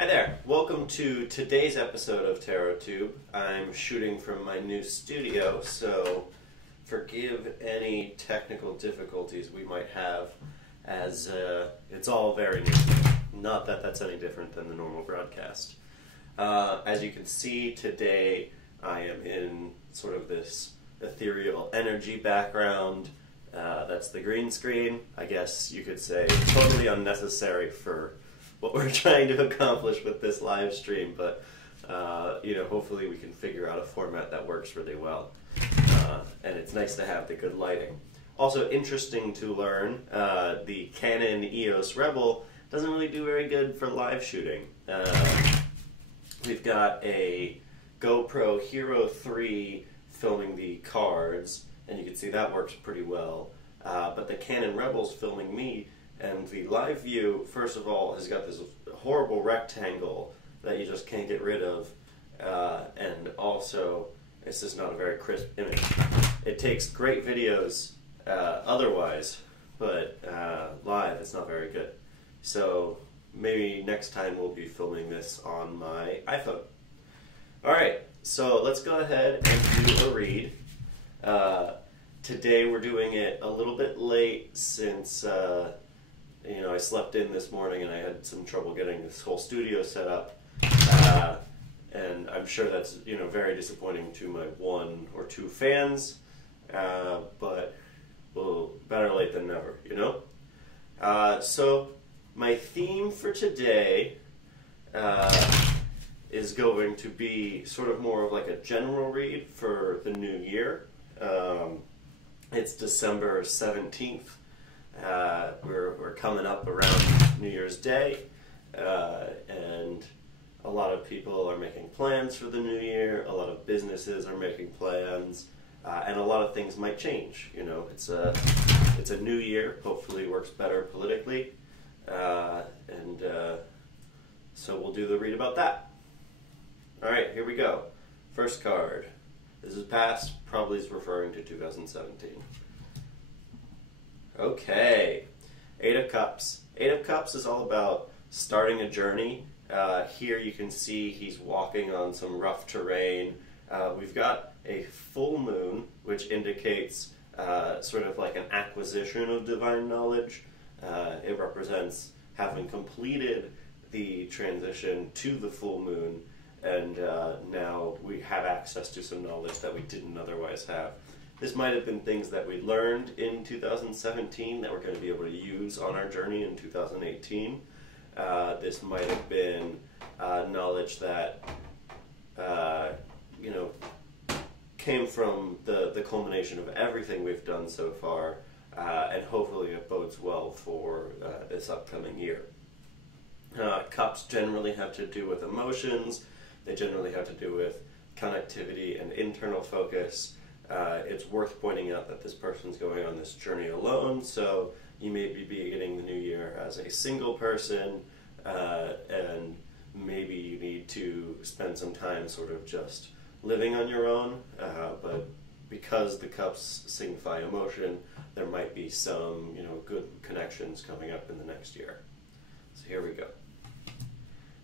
Hi there, welcome to today's episode of Tarot Tube. I'm shooting from my new studio, so forgive any technical difficulties we might have as it's all very new. Not that that's any different than the normal broadcast. As you can see today, I am in sort of this ethereal energy background. That's the green screen. I guess you could say totally unnecessary for what we're trying to accomplish with this live stream, but hopefully we can figure out a format that works really well. And it's nice to have the good lighting. Also interesting to learn, the Canon EOS Rebel doesn't really do very good for live shooting. We've got a GoPro Hero 3 filming the cards, and you can see that works pretty well. But the Canon Rebel's filming me, and the live view, first of all, has got this horrible rectangle that you just can't get rid of, and also it's just not a very crisp image. It takes great videos otherwise, but live it's not very good. So maybe next time we'll be filming this on my iPhone. Alright, so let's go ahead and do a read. Today we're doing it a little bit late since I slept in this morning and I had some trouble getting this whole studio set up, and I'm sure that's very disappointing to my 1 or 2 fans, but well, better late than never, So my theme for today is going to be sort of more of like a general read for the new year. It's December 17th. We're coming up around New Year's Day, and a lot of people are making plans for the new year. A lot of businesses are making plans, and a lot of things might change. It's a new year. Hopefully, it works better politically, and so we'll do the read about that. All right, here we go. First card. This is past. Probably is referring to 2017. Okay, 8 of Cups. 8 of Cups is all about starting a journey. Here you can see he's walking on some rough terrain. We've got a full moon, which indicates sort of like an acquisition of divine knowledge. It represents having completed the transition to the full moon, and now we have access to some knowledge that we didn't otherwise have. This might have been things that we learned in 2017 that we're going to be able to use on our journey in 2018. This might have been knowledge that came from the culmination of everything we've done so far, and hopefully it bodes well for this upcoming year. Cups generally have to do with emotions. They generally have to do with connectivity and internal focus. It's worth pointing out that this person's going on this journey alone, so you may be beginning the new year as a single person, and maybe you need to spend some time sort of just living on your own, but because the cups signify emotion, there might be some good connections coming up in the next year. So here we go.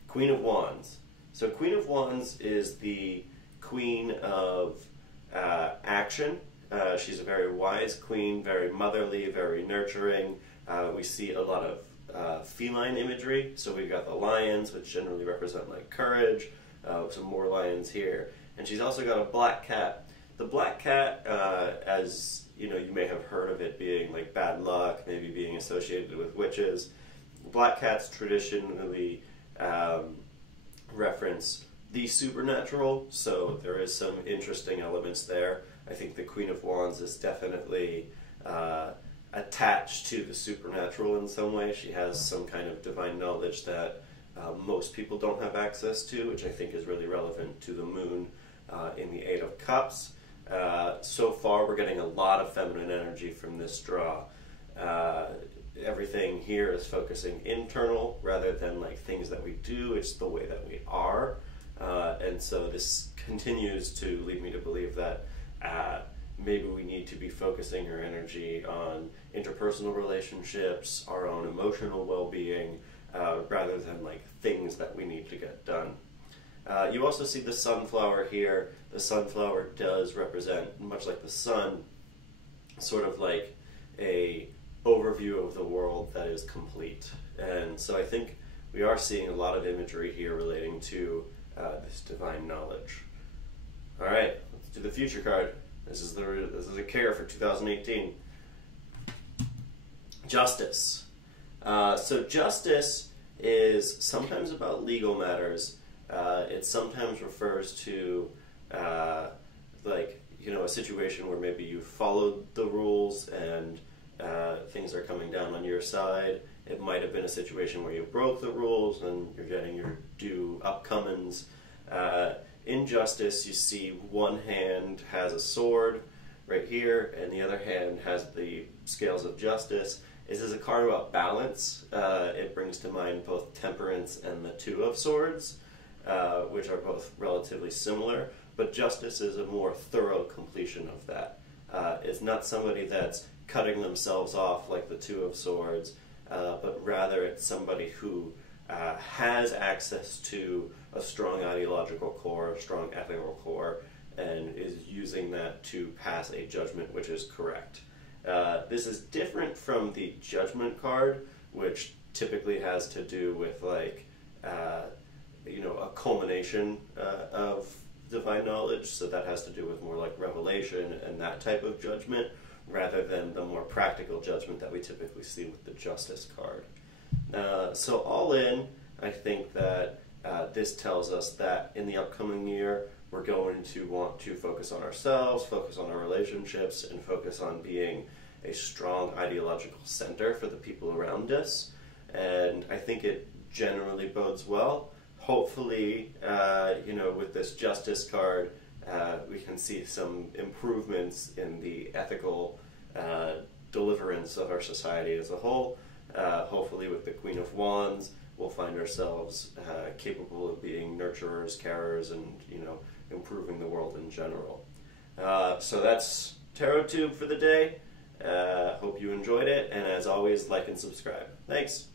Queen of Wands. So Queen of Wands is the queen of action. She's a very wise queen, very motherly, very nurturing. We see a lot of feline imagery. So we've got the lions, which generally represent like courage. Some more lions here. And she's also got a black cat. The black cat, as you may have heard of it being like bad luck, maybe being associated with witches. Black cats traditionally reference the supernatural, so there is some interesting elements there. I think the Queen of Wands is definitely attached to the supernatural in some way. She has some kind of divine knowledge that most people don't have access to, which I think is really relevant to the moon in the 8 of Cups. So far we're getting a lot of feminine energy from this draw. Everything here is focusing internal rather than like things that we do. It's the way that we are. And so this continues to lead me to believe that maybe we need to be focusing our energy on interpersonal relationships, our own emotional well-being, rather than like things that we need to get done. You also see the sunflower here. The sunflower does represent, much like the sun, sort of like a overview of the world that is complete. And so I think we are seeing a lot of imagery here relating to this divine knowledge. All right, let's do the future card. This is a care for 2018. Justice. So justice is sometimes about legal matters. It sometimes refers to a situation where maybe you followed the rules and things are coming down on your side. It might have been a situation where you broke the rules and you're getting your due upcomings. In justice, you see one hand has a sword right here, and the other hand has the scales of justice. This is a card about balance. It brings to mind both temperance and the two of swords, which are both relatively similar, but justice is a more thorough completion of that. It's not somebody that's cutting themselves off like the two of swords, but rather it's somebody who has access to a strong ideological core, a strong ethical core, and is using that to pass a judgment which is correct. This is different from the judgment card, which typically has to do with a culmination of divine knowledge, so that has to do with more like revelation and that type of judgment, rather than the more practical judgment that we typically see with the justice card. So all in, I think that this tells us that in the upcoming year, we're going to want to focus on ourselves, focus on our relationships, and focus on being a strong ideological center for the people around us. And I think it generally bodes well. Hopefully, with this justice card, we can see some improvements in the ethical deliverance of our society as a whole. Hopefully with the Queen of Wands, we'll find ourselves capable of being nurturers, carers, and improving the world in general. So that's Tarot Tube for the day. Hope you enjoyed it, and as always, like and subscribe. Thanks!